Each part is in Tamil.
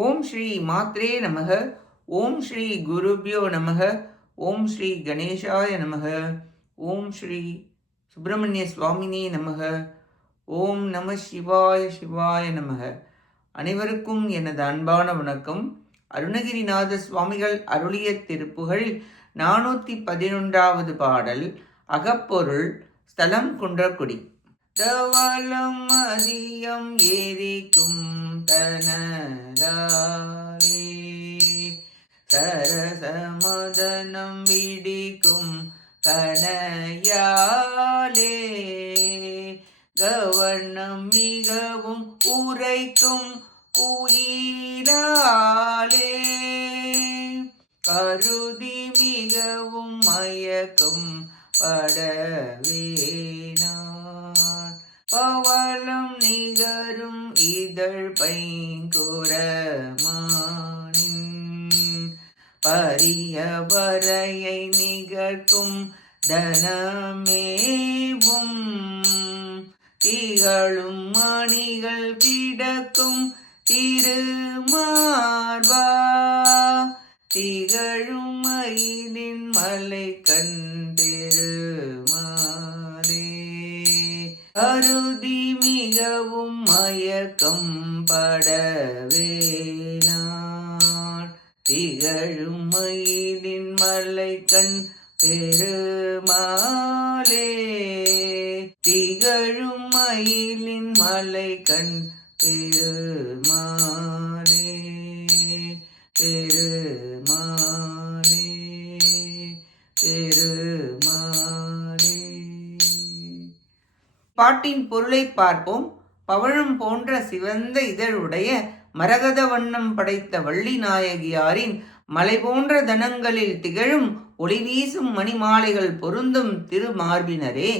ஓம் ஸ்ரீ மாத்ரே நமக. ஓம் ஸ்ரீ குருபியோ நமக. ஓம் ஸ்ரீ கணேசாய நமக. ஓம் ஸ்ரீ சுப்பிரமணிய சுவாமினே நமக. ஓம் நம சிவாய சிவாய நமக. அனைவருக்கும் எனது அன்பான வணக்கம். அருணகிரிநாத சுவாமிகள் அருளிய திருப்புகழில் 411வது பாடல். அகப்பொருள். ஸ்தலம் குன்றக்குடி. தவளம் மதியம் எரிக்கும் தனலாலே சரசமதனம் விடிக்கும் கனையாலே கவர்ணம் மிகவும் உரைக்கும் உயிராலே கருதி மிகவும் மயக்கும் படவேனான் பவளம் நிகரும் இதழ் பைங்குரமானின் பரியவரையை நிகழ்க்கும் தனமேவும் திகழும் மணிகள் கிடக்கும் திருமார்பா திகழும் மயிலின் மலை கண்டிருமாலே கருதி மிகவும் மயக்கம் படவேனான் திகழும் மயிலின் மலை கண் பெருமாளே திகழும் மயிலின் மலை கண் பெருமாளே பெருமாளே பெருமாளே. பாட்டின் பொருளை பார்ப்போம். பவழம் போன்ற சிவந்த இதழுடைய மரகத வண்ணம் படைத்த வள்ளி நாயகியாரின் மலை போன்ற தனங்களில் திகழும் ஒளி வீசும் மணிமாலைகள் பொருந்தும் திருமார்பினரே,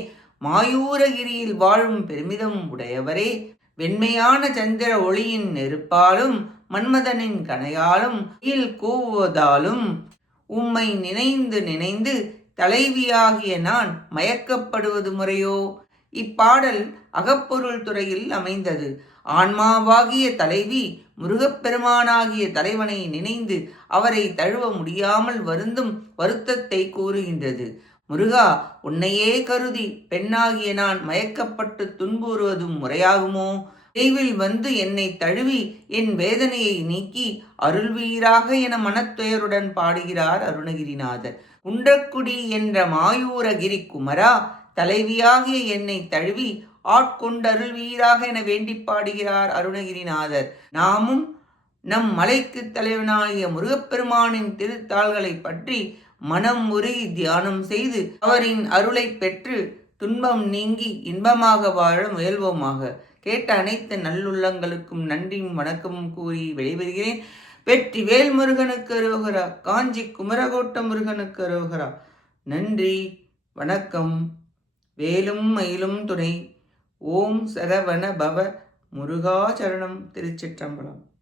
மாயூரகிரியில் வாழும் பெருமிதம் உடையவரே, வெண்மையான சந்திர ஒளியின் நெருப்பாலும் மன்மதனின் கனையாலும் கீழ் கூவுவதாலும் உம்மை நினைந்து நினைந்து தலைவியாகிய நான் மயக்கப்படுவது முறையோ? இப்பாடல் அகப்பொருள் துறையில் அமைந்தது. ஆன்மாவாகிய தலைவி முருகப்பெருமானாகிய தலைவனை நினைந்து அவரை தழுவ முடியாமல் வருந்தும் வருத்தத்தை கூறுகின்றது. முருகா, உன்னையே கருதி பெண்ணாகிய நான் மயக்கப்பட்டு துன்புறுவதும் முறையாகுமோ? விரைவில் வந்து என்னை தழுவி என் வேதனையை நீக்கி அருள்வீராக என மனத்துயருடன் பாடுகிறார் அருணகிரிநாதர். குன்றக்குடி என்ற மாயூரகிரி குமரா, தலைவியாகிய என்னை தழுவி ஆட்கொண்டருள்வீராக என வேண்டி பாடுகிறார் அருணகிரிநாதர். நாமும் நம் மலைக்கு தலைவனாகிய முருகப்பெருமானின் திருத்தாள்களை பற்றி மனம் உருகி தியானம் செய்து அவரின் அருளை பெற்று துன்பம் நீங்கி இன்பமாக வாழ முயல்வோமாக. கேட்ட அனைத்து நல்லுள்ளங்களுக்கும் நன்றியும் வணக்கமும் கூறி விடைபெறுகிறேன். வெற்றி வேல் முருகனுக்கு அரோகரா. காஞ்சி குமரகோட்ட முருகனுக்கு அரோகரா. நன்றி, வணக்கம். வேலும் மயிலும் துணை. ஓம் சரவண பவ. முருகா சரணம். திருச்சிற்றம்பலம்.